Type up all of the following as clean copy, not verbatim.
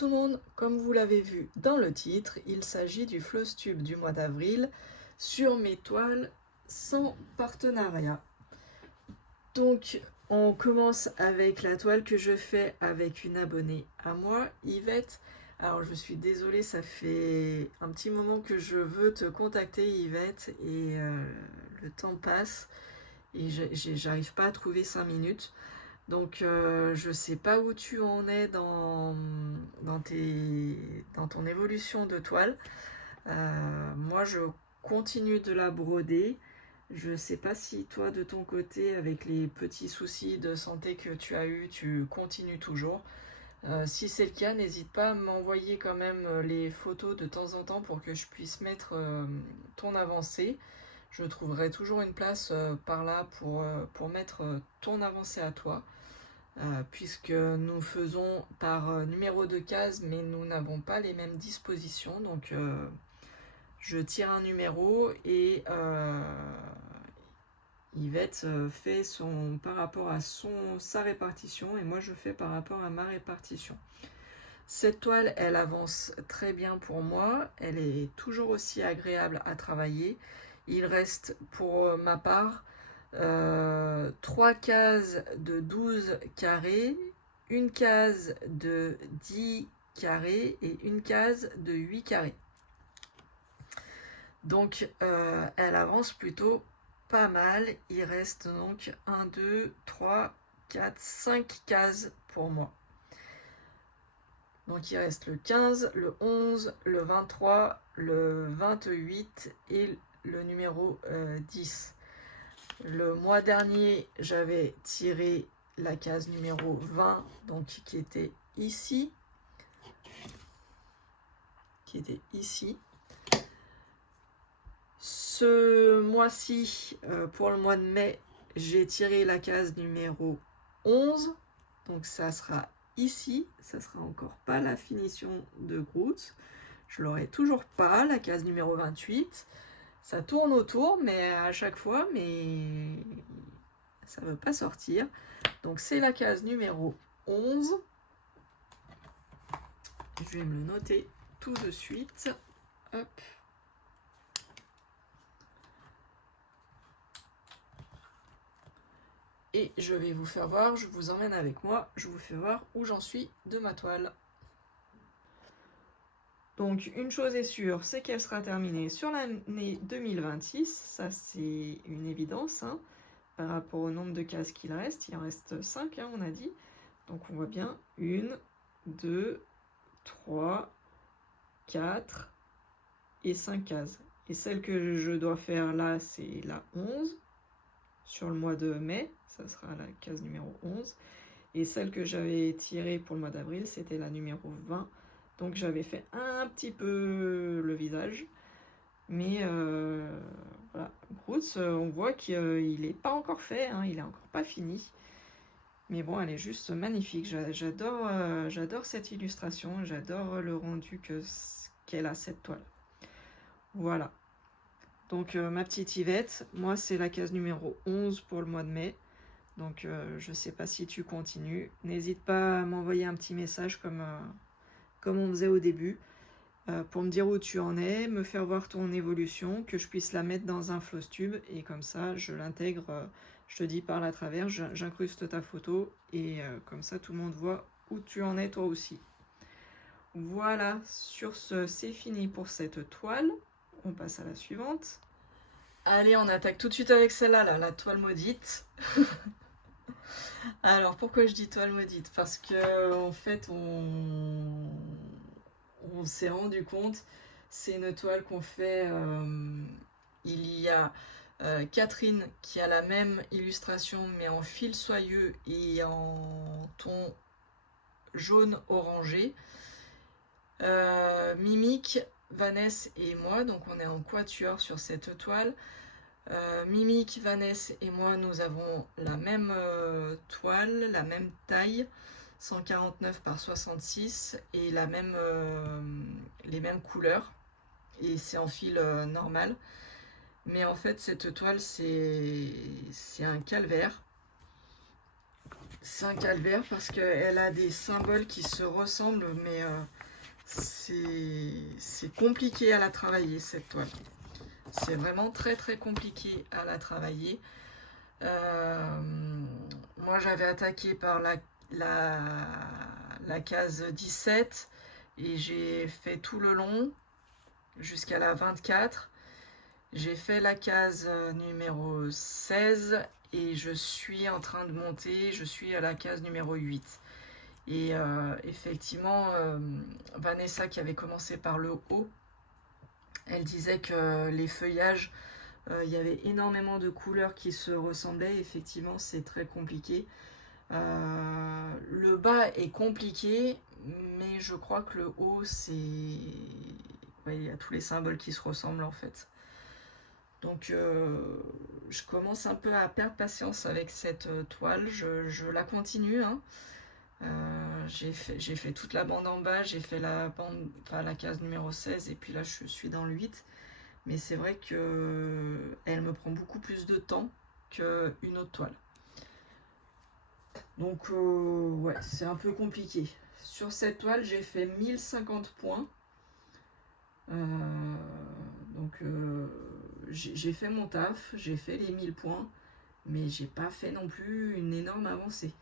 tout le monde, comme vous l'avez vu dans le titre, il s'agit du Flowstube du mois d'avril sur mes toiles sans partenariat. Donc on commence avec la toile que je fais avec une abonnée à moi, Yvette. Alors je suis désolée, ça fait un petit moment que je veux te contacter Yvette et le temps passe et j'arrive pas à trouver 5 minutes. Donc je sais pas où tu en es dans ton évolution de toile. Moi je continue de la broder. Je sais pas si toi de ton côté, avec les petits soucis de santé que tu as eu, tu continues toujours. Si c'est le cas, n'hésite pas à m'envoyer quand même les photos de temps en temps pour que je puisse mettre ton avancée. Je trouverai toujours une place par là pour mettre ton avancée à toi. Puisque nous faisons par numéro de case, mais nous n'avons pas les mêmes dispositions. Donc je tire un numéro et Yvette fait par rapport à sa répartition et moi je fais par rapport à ma répartition. Cette toile, elle avance très bien pour moi, elle est toujours aussi agréable à travailler. Il reste pour ma part 3 cases de 12 carrés, une case de 10 carrés et une case de 8 carrés. Donc elle avance plutôt pas mal. Il reste donc 1, 2, 3, 4, 5 cases pour moi. Donc il reste le 15, le 11, le 23, le 28 et le numéro 10. Le mois dernier, j'avais tiré la case numéro 20, donc qui était ici. Ce mois-ci, pour le mois de mai, j'ai tiré la case numéro 11, donc ça sera ici. Ça sera encore pas la finition de Groot. Je l'aurai toujours pas, la case numéro 28. Ça tourne autour, mais à chaque fois, mais ça ne veut pas sortir. Donc c'est la case numéro 11. Je vais me le noter tout de suite. Hop. Et je vais vous faire voir, je vous emmène avec moi, je vous fais voir où j'en suis de ma toile. Donc une chose est sûre, c'est qu'elle sera terminée sur l'année 2026, ça c'est une évidence, hein, par rapport au nombre de cases qu'il reste, il en reste 5, hein, on a dit. Donc on voit bien 1, 2, 3, 4 et 5 cases. Et celle que je dois faire là, c'est la 11, sur le mois de mai, ça sera la case numéro 11. Et celle que j'avais tirée pour le mois d'avril, c'était la numéro 20. Donc j'avais fait un petit peu le visage. Mais voilà, Groot, on voit qu'il n'est pas encore fait, hein, il n'est encore pas fini. Mais bon, elle est juste magnifique. J'adore cette illustration, j'adore le rendu qu'elle a cette toile. Voilà. Donc ma petite Yvette, moi c'est la case numéro 11 pour le mois de mai. Donc je ne sais pas si tu continues. N'hésite pas à m'envoyer un petit message comme on faisait au début. Pour me dire où tu en es, me faire voir ton évolution, que je puisse la mettre dans un Flowstube et comme ça je l'intègre, je te dis par la travers, j'incruste ta photo et comme ça tout le monde voit où tu en es toi aussi. Voilà, sur ce c'est fini pour cette toile, on passe à la suivante. Allez, on attaque tout de suite avec celle-là, là, la toile maudite. Alors pourquoi je dis toile maudite? Parce que en fait on s'est rendu compte, c'est une toile qu'on fait, il y a Catherine qui a la même illustration mais en fil soyeux et en ton jaune orangé. Mimique, Vanessa et moi, donc on est en quatuor sur cette toile. Mimique, Vanessa et moi, nous avons la même toile, la même taille, 149 par 66 et les mêmes couleurs. Et c'est en fil normal. Mais en fait, cette toile, c'est un calvaire. c'est un calvaire parce qu'elle a des symboles qui se ressemblent, mais c'est compliqué à la travailler, cette toile. C'est vraiment très très compliqué à la travailler. Moi j'avais attaqué par la case 17 et j'ai fait tout le long jusqu'à la 24. J'ai fait la case numéro 16 et je suis en train de monter, je suis à la case numéro 8. Et effectivement, Vanessa qui avait commencé par le haut, elle disait que les feuillages, il y avait énormément de couleurs qui se ressemblaient. Effectivement, c'est très compliqué. Le bas est compliqué, mais je crois que le haut, c'est... Ouais, il y a tous les symboles qui se ressemblent en fait. Donc je commence un peu à perdre patience avec cette toile. Je la continue, hein. J'ai fait toute la bande en bas, j'ai fait la case numéro 16 et puis là je suis dans le 8. Mais c'est vrai que elle me prend beaucoup plus de temps qu'une autre toile. Donc ouais, c'est un peu compliqué. Sur cette toile, j'ai fait 1050 points. Donc j'ai fait mon taf, j'ai fait les 1000 points, mais j'ai pas fait non plus une énorme avancée.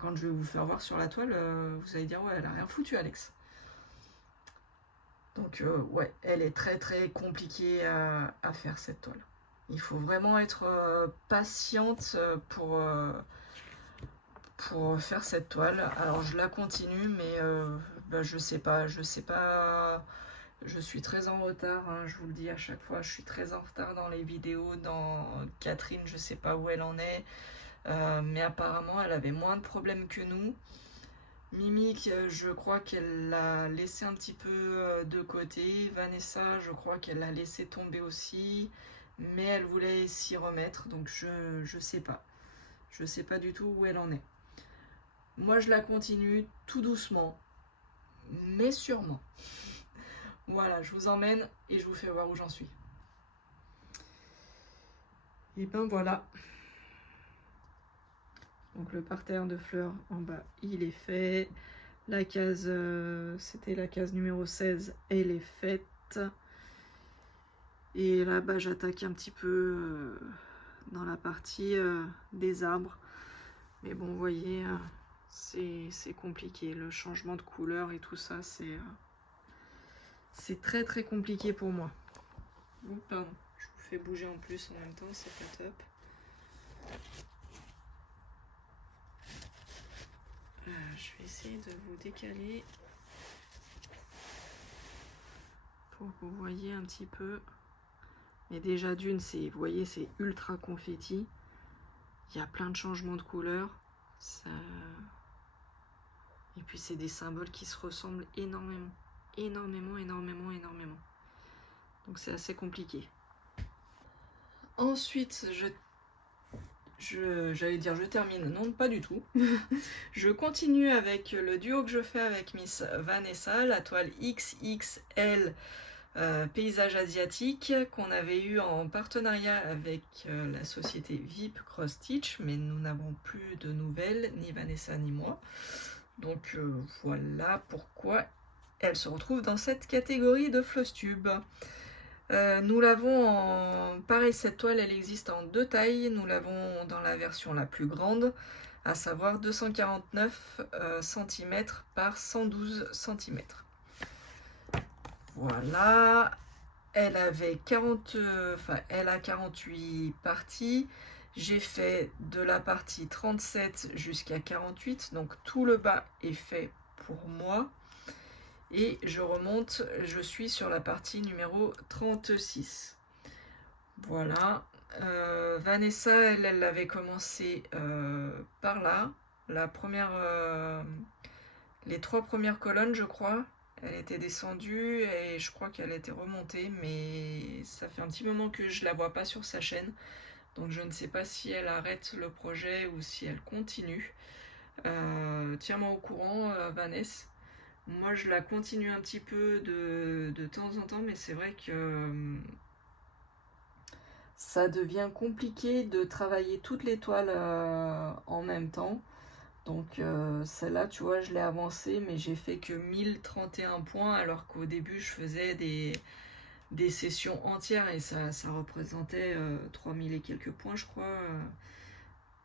Quand je vais vous faire voir sur la toile, vous allez dire ouais, elle a rien foutu, Alex. Donc ouais, elle est très très compliquée à faire cette toile. Il faut vraiment être patiente pour faire cette toile. Alors je la continue, mais je sais pas, je suis très en retard, hein, je vous le dis à chaque fois, je suis très en retard dans les vidéos. Dans Catherine, je sais pas où elle en est, mais apparemment elle avait moins de problèmes que nous. Mimi, je crois qu'elle l'a laissé un petit peu de côté. Vanessa, je crois qu'elle l'a laissé tomber aussi, mais elle voulait s'y remettre, donc je sais pas. Je sais pas du tout où elle en est. Moi, je la continue tout doucement, mais sûrement. Voilà, je vous emmène et je vous fais voir où j'en suis. Et ben voilà. Donc le parterre de fleurs en bas, il est fait. La case, c'était la case numéro 16, elle est faite. Et là-bas, j'attaque un petit peu dans la partie des arbres. Mais bon, vous voyez, c'est compliqué. Le changement de couleur et tout ça, c'est très très compliqué pour moi. Oh, pardon, je vous fais bouger en plus en même temps, c'est pas top. Je vais essayer de vous décaler pour que vous voyez un petit peu. Mais déjà d'une, vous voyez, c'est ultra confetti. Il y a plein de changements de couleurs. Ça... Et puis c'est des symboles qui se ressemblent énormément. Énormément. Donc c'est assez compliqué. Ensuite, j'allais dire je termine, non pas du tout. Je continue avec le duo que je fais avec Miss Vanessa, la toile XXL paysage asiatique qu'on avait eu en partenariat avec la société VIP Cross Stitch, mais nous n'avons plus de nouvelles, ni Vanessa ni moi. Donc voilà pourquoi elle se retrouve dans cette catégorie de Flosstube. Nous l'avons en... Pareil, cette toile, elle existe en deux tailles. Nous l'avons dans la version la plus grande, à savoir 249 cm par 112 cm. Voilà. Elle avait elle a 48 parties. J'ai fait de la partie 37 jusqu'à 48, donc tout le bas est fait pour moi. Et je remonte, je suis sur la partie numéro 36. Voilà. Vanessa, elle avait commencé par là. La première, les 3 premières colonnes, je crois. Elle était descendue et je crois qu'elle était remontée, mais ça fait un petit moment que je la vois pas sur sa chaîne. Donc je ne sais pas si elle arrête le projet ou si elle continue. Tiens-moi au courant, Vanessa. Moi, je la continue un petit peu de temps en temps, mais c'est vrai que ça devient compliqué de travailler toutes les toiles en même temps. Donc celle-là, tu vois, je l'ai avancée, mais j'ai fait que 1031 points, alors qu'au début, je faisais des sessions entières et ça représentait 3000 et quelques points, je crois.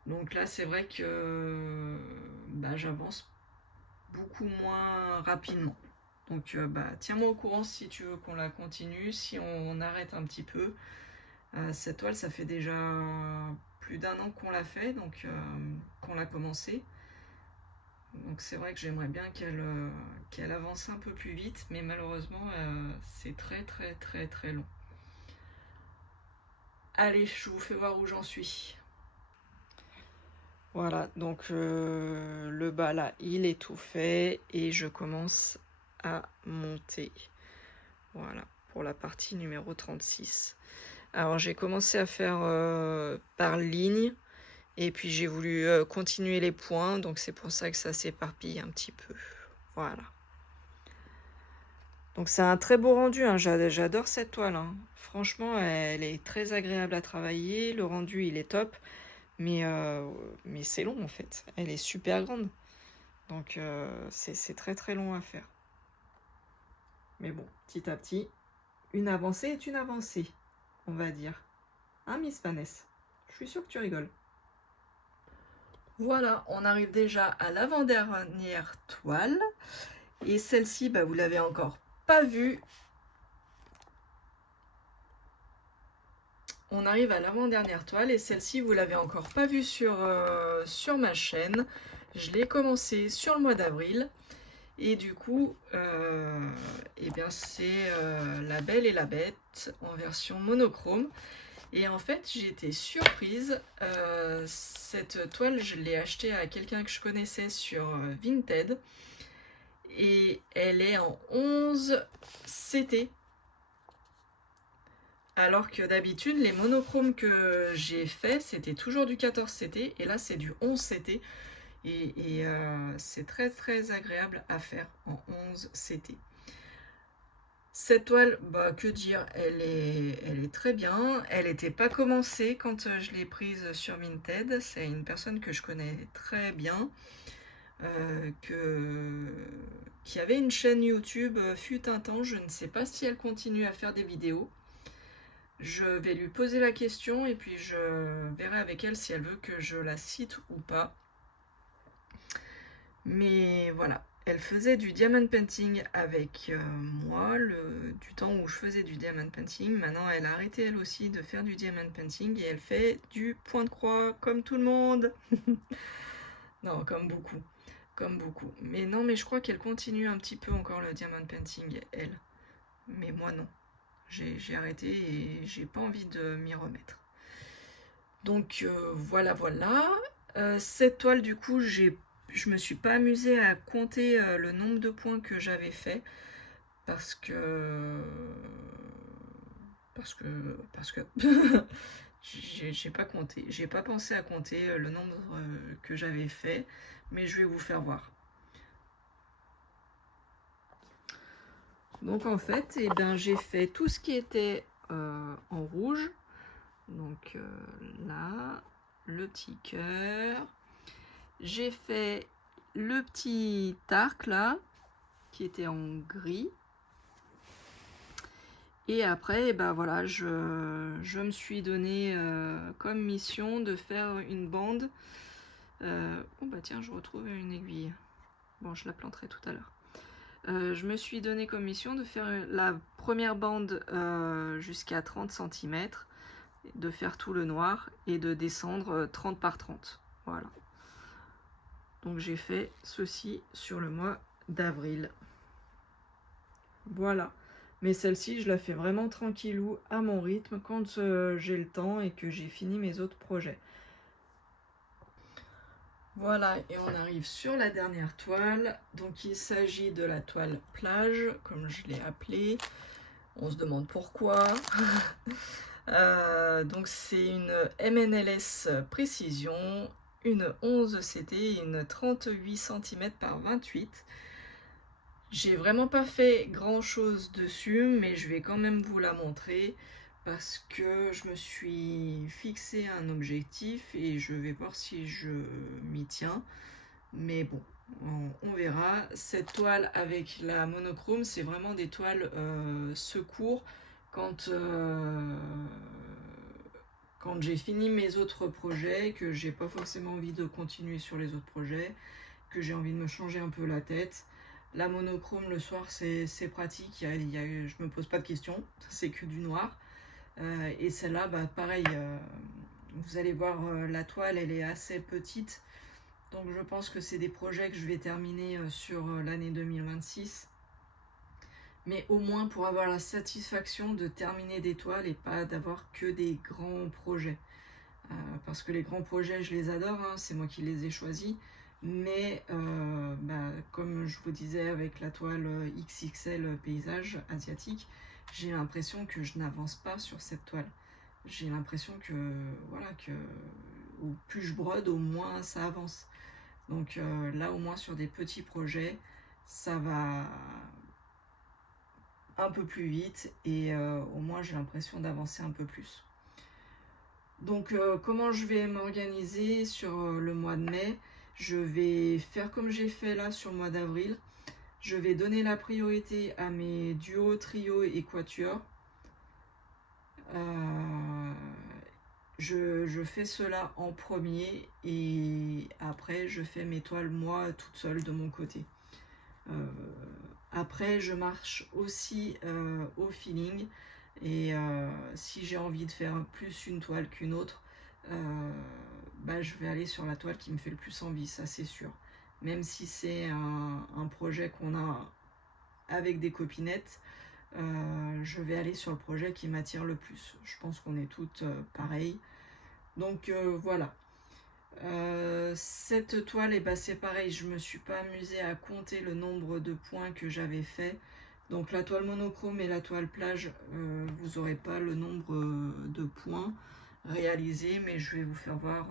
Donc là, c'est vrai que bah, j'avance beaucoup moins rapidement. Donc bah, tiens-moi au courant si tu veux qu'on la continue, si on arrête un petit peu. Cette toile, ça fait déjà plus d'un an qu'on l'a fait, donc qu'on l'a commencé. Donc c'est vrai que j'aimerais bien qu'elle avance un peu plus vite, mais malheureusement, c'est très très très très long. Allez, je vous fais voir où j'en suis. Voilà, donc le bas là, il est tout fait et je commence à monter. Voilà, pour la partie numéro 36. Alors j'ai commencé à faire par ligne et puis j'ai voulu continuer les points, donc c'est pour ça que ça s'éparpille un petit peu. Voilà. Donc c'est un très beau rendu, hein. J'adore cette toile, hein. Franchement, elle est très agréable à travailler, le rendu il est top, mais c'est long en fait. Elle est super grande, donc c'est très très long à faire. Mais bon, petit à petit, une avancée est une avancée, on va dire. Hein, Miss Vanessa? Je suis sûre que tu rigoles. Voilà, on arrive déjà à l'avant-dernière toile. Et celle-ci, bah, vous l'avez encore pas vue. On arrive à l'avant-dernière toile et celle-ci, vous l'avez encore pas vue sur ma chaîne. Je l'ai commencé sur le mois d'avril. Et du coup, eh bien c'est La Belle et la Bête en version monochrome. Et en fait, j'ai été surprise. Cette toile, je l'ai achetée à quelqu'un que je connaissais sur Vinted. Et elle est en 11 CT. Alors que d'habitude, les monochromes que j'ai fait, c'était toujours du 14 CT. Et là, c'est du 11 CT. Et c'est très très agréable à faire en 11 CT. Cette toile, bah, que dire, elle est très bien. Elle n'était pas commencée quand je l'ai prise sur Vinted. C'est une personne que je connais très bien, qui avait une chaîne YouTube fut un temps. Je ne sais pas si elle continue à faire des vidéos. Je vais lui poser la question et puis je verrai avec elle si elle veut que je la cite ou pas. Mais voilà, elle faisait du diamond painting avec moi, du temps où je faisais du diamond painting. Maintenant, elle a arrêté elle aussi de faire du diamond painting et elle fait du point de croix comme tout le monde. Non, comme beaucoup. Comme beaucoup. Mais non, mais je crois qu'elle continue un petit peu encore le diamond painting, elle. Mais moi, non. J'ai arrêté et j'ai pas envie de m'y remettre. Donc voilà, voilà. Cette toile, du coup, je me suis pas amusée à compter le nombre de points que j'avais fait parce que j'ai pas compté, j'ai pas pensé à compter le nombre que j'avais fait, mais je vais vous faire voir. Donc en fait, eh ben, j'ai fait tout ce qui était en rouge. Donc là, le petit cœur. J'ai fait le petit arc là, qui était en gris. Et après, ben voilà, je me suis donné comme mission de faire une bande. Oh bah tiens, je retrouve une aiguille. Bon, je la planterai tout à l'heure. Je me suis donné comme mission de faire la première bande jusqu'à 30 cm, de faire tout le noir et de descendre 30 par 30. Voilà. Donc j'ai fait ceci sur le mois d'avril. Voilà. Mais celle-ci, je la fais vraiment tranquillou, à mon rythme, quand j'ai le temps et que j'ai fini mes autres projets. Voilà, et on arrive sur la dernière toile. Donc il s'agit de la toile plage, comme je l'ai appelée. On se demande pourquoi. Donc c'est une MNLS Précision, une 11 CT, une 38 cm par 28. J'ai vraiment pas fait grand chose dessus, mais je vais quand même vous la montrer parce que je me suis fixé un objectif et je vais voir si je m'y tiens. Mais bon, on verra. Cette toile avec la monochrome, c'est vraiment des toiles secours quand j'ai fini mes autres projets, que j'ai pas forcément envie de continuer sur les autres projets, que j'ai envie de me changer un peu la tête. La monochrome le soir, c'est pratique, je me pose pas de questions, c'est que du noir. Et celle-là, bah, pareil, vous allez voir, la toile, elle est assez petite. Donc je pense que c'est des projets que je vais terminer sur l'année 2026. Mais au moins pour avoir la satisfaction de terminer des toiles et pas d'avoir que des grands projets. Parce que les grands projets, je les adore, hein, c'est moi qui les ai choisis. Mais comme je vous disais avec la toile XXL paysage asiatique, j'ai l'impression que je n'avance pas sur cette toile. J'ai l'impression que, voilà, que au plus je brode, au moins ça avance. Donc là, au moins sur des petits projets, ça va un peu plus vite et au moins j'ai l'impression d'avancer un peu plus. Donc comment je vais m'organiser sur le mois de mai? Je vais faire comme j'ai fait là sur le mois d'avril. Je vais donner la priorité à mes duos, trios et quatuors. Je fais cela en premier et après je fais mes toiles moi toute seule de mon côté. Après je marche aussi au feeling et si j'ai envie de faire plus une toile qu'une autre, je vais aller sur la toile qui me fait le plus envie, ça c'est sûr. Même si c'est un projet qu'on a avec des copinettes, je vais aller sur le projet qui m'attire le plus. Je pense qu'on est toutes pareilles. Donc voilà. Cette toile, c'est pareil, je me suis pas amusée à compter le nombre de points que j'avais fait. Donc la toile monochrome et la toile plage, vous n'aurez pas le nombre de points réalisés, mais je vais vous faire voir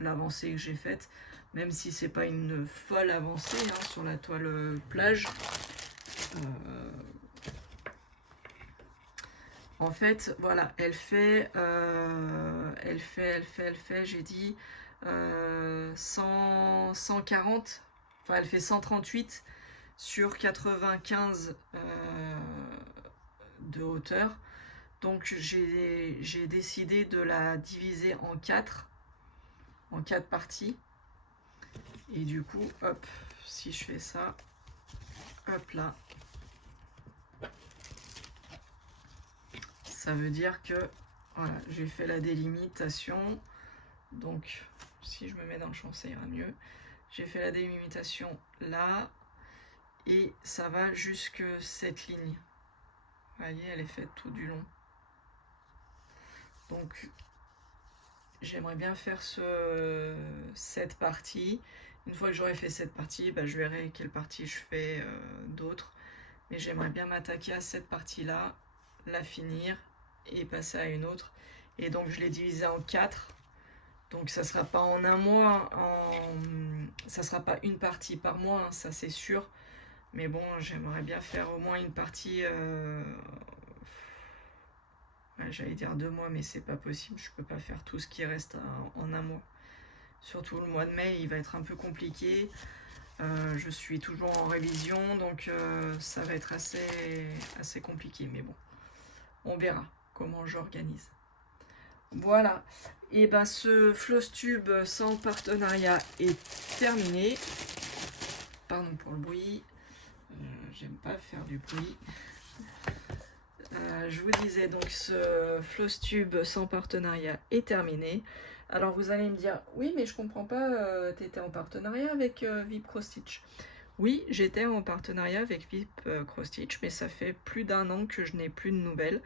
l'avancée que j'ai faite, même si c'est pas une folle avancée hein, sur la toile plage. En fait, voilà, elle fait, j'ai dit 140, enfin elle fait 138 sur 95 de hauteur. Donc j'ai décidé de la diviser en 4 parties. Et du coup, hop, si je fais ça, hop là, ça veut dire que voilà, j'ai fait la délimitation. Donc, si je me mets dans le champ, ça ira mieux. J'ai fait la délimitation là. Et ça va jusque cette ligne. Vous voyez, elle est faite tout du long. Donc, j'aimerais bien faire cette partie. Une fois que j'aurai fait cette partie, je verrai quelle partie je fais d'autres. Mais j'aimerais bien m'attaquer à cette partie-là, la finir et passer à une autre. Et donc, je l'ai divisé en 4. Donc, ça ne sera pas en un mois, ça ne sera pas une partie par mois, hein, ça c'est sûr. Mais bon, j'aimerais bien faire au moins une partie... j'allais dire 2 mois, mais c'est pas possible. Je peux pas faire tout ce qui reste en un mois. Surtout le mois de mai, il va être un peu compliqué. Je suis toujours en révision, donc ça va être assez compliqué. Mais bon, on verra comment j'organise. Voilà. Et ce Flosstube sans partenariat est terminé. Pardon pour le bruit. J'aime pas faire du bruit. Je vous disais donc ce Flosstube sans partenariat est terminé. Alors vous allez me dire, oui mais je comprends pas, tu étais en partenariat avec VIP Cross Stitch. Oui, j'étais en partenariat avec VIP Cross Stitch, mais ça fait plus d'1 an que je n'ai plus de nouvelles.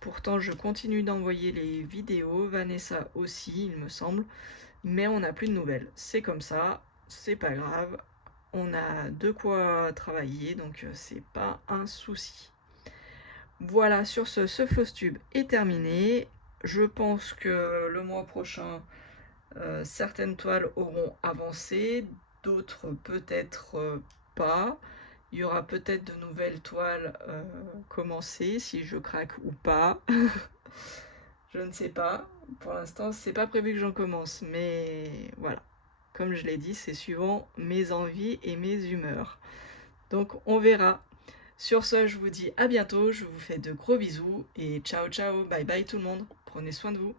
Pourtant je continue d'envoyer les vidéos, Vanessa aussi il me semble, mais on n'a plus de nouvelles. C'est comme ça, c'est pas grave, on a de quoi travailler, donc c'est pas un souci. Voilà, sur ce Flosstube est terminé. Je pense que le mois prochain, certaines toiles auront avancé, d'autres peut-être pas. Il y aura peut-être de nouvelles toiles commencées, si je craque ou pas. Je ne sais pas. Pour l'instant, c'est pas prévu que j'en commence, mais voilà. Comme je l'ai dit, c'est suivant mes envies et mes humeurs. Donc on verra. Sur ce, je vous dis à bientôt, je vous fais de gros bisous et ciao ciao, bye bye tout le monde, prenez soin de vous.